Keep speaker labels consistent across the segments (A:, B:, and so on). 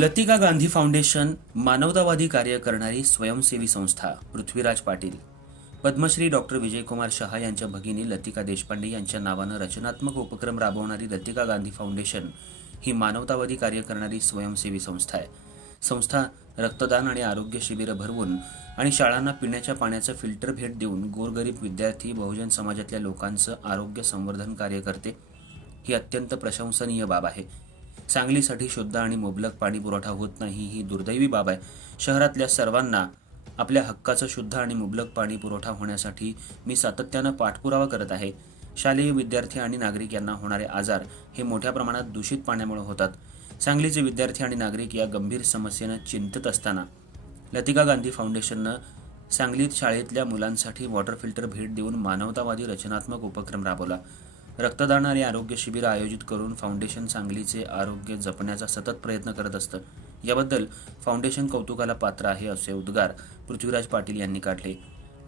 A: Latika Gandhi foundation मानवतावादी कार्य करणारी स्वयंसेवी संस्था पृथ्वीराज पाटील. पद्मश्री डॉक्टर विजयकुमार शहा यांच्या भगिनी लतिका देशपांडे यांच्या नावानं रचनात्मक उपक्रम राबवणारी लतिका गांधी फाउंडेशन ही मानवतावादी कार्य करणारी स्वयंसेवी संस्था आहे. संस्था रक्तदान आणि आरोग्य शिबिरं भरवून आणि शाळांना पिण्याच्या पाण्याचं फिल्टर भेट देऊन गोरगरीब विद्यार्थी बहुजन समाजातल्या लोकांचं आरोग्य संवर्धन कार्य करते. ही अत्यंत प्रशंसनीय बाब आहे. सांगलीसाठी शुद्ध आणि मुबलक पाणी पुरवठा होत नाही ही दुर्दैवी बाब आहे. शहरातल्या सर्वांना आपल्या हक्काचं शुद्ध आणि मुबलक पाणी पुरवठा होण्यासाठी मी सातत्यानं पाठपुरावा करत आहे. शालेय विद्यार्थी आणि नागरिक यांना होणारे आजार हे मोठ्या प्रमाणात दूषित पाण्यामुळे होतात. सांगलीचे विद्यार्थी आणि नागरिक या गंभीर समस्येनं चिंतित असताना लतिका गांधी फाउंडेशननं सांगलीत शाळेतल्या मुलांसाठी वॉटर फिल्टर भेट देऊन मानवतावादी रचनात्मक उपक्रम राबवला. रक्तदान आणि आरोग्य शिबिर आयोजित करून फाउंडेशन सांगलीचे आरोग्य जपण्याचा सतत प्रयत्न करत असतं. याबद्दल फाउंडेशन कौतुकाला पात्र आहे असे उद्गार पृथ्वीराज पाटील यांनी काढले.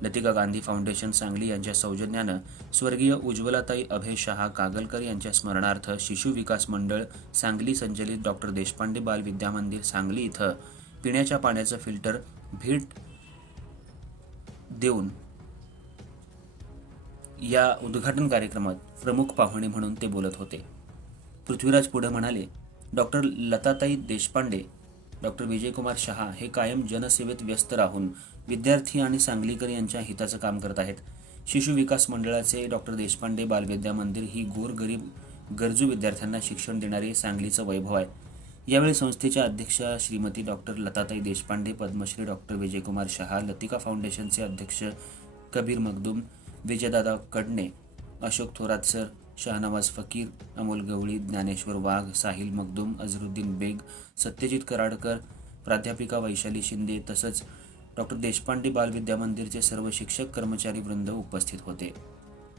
A: लतिका गांधी फाउंडेशन सांगली यांच्या सौजन्यानं स्वर्गीय उज्ज्वलाताई अभय शहा कागलकर यांच्या स्मरणार्थ शिशु विकास मंडळ सांगली संचलित डॉक्टर देशपांडे बाल विद्यामंदिर सांगली इथं पिण्याच्या पाण्याचं फिल्टर भेट देऊन या उद्घाटन कार्यक्रमात प्रमुख पाहुणे म्हणून ते बोलत होते. पृथ्वीराज पुढे म्हणाले डॉक्टर लताताई देशपांडे डॉक्टर विजयकुमार शहा हे कायम जनसेवेत व्यस्त राहून विद्यार्थी आणि सांगलीकर यांच्या हिताचं काम करत आहेत. शिशु विकास मंडळाचे डॉक्टर देशपांडे बालविद्या मंदिर ही गोरगरीब गरजू विद्यार्थ्यांना शिक्षण देणारे सांगलीचं वैभव आहे. यावेळी संस्थेच्या अध्यक्षा श्रीमती डॉक्टर लताताई देशपांडे पद्मश्री डॉक्टर विजयकुमार शहा लतिका फाउंडेशनचे अध्यक्ष कबीर मगदूम विजयदादा कडणे अशोक थोरात सर शहानवाज फकीर अमोल गवळी ज्ञानेश्वर वाघ साहिल मखदूम अझरुद्दीन बेग सत्यजित कराडकर प्राध्यापिका वैशाली शिंदे तसंच डॉक्टर देशपांडे बालविद्या मंदिरचे सर्व शिक्षक कर्मचारी वृंद उपस्थित होते.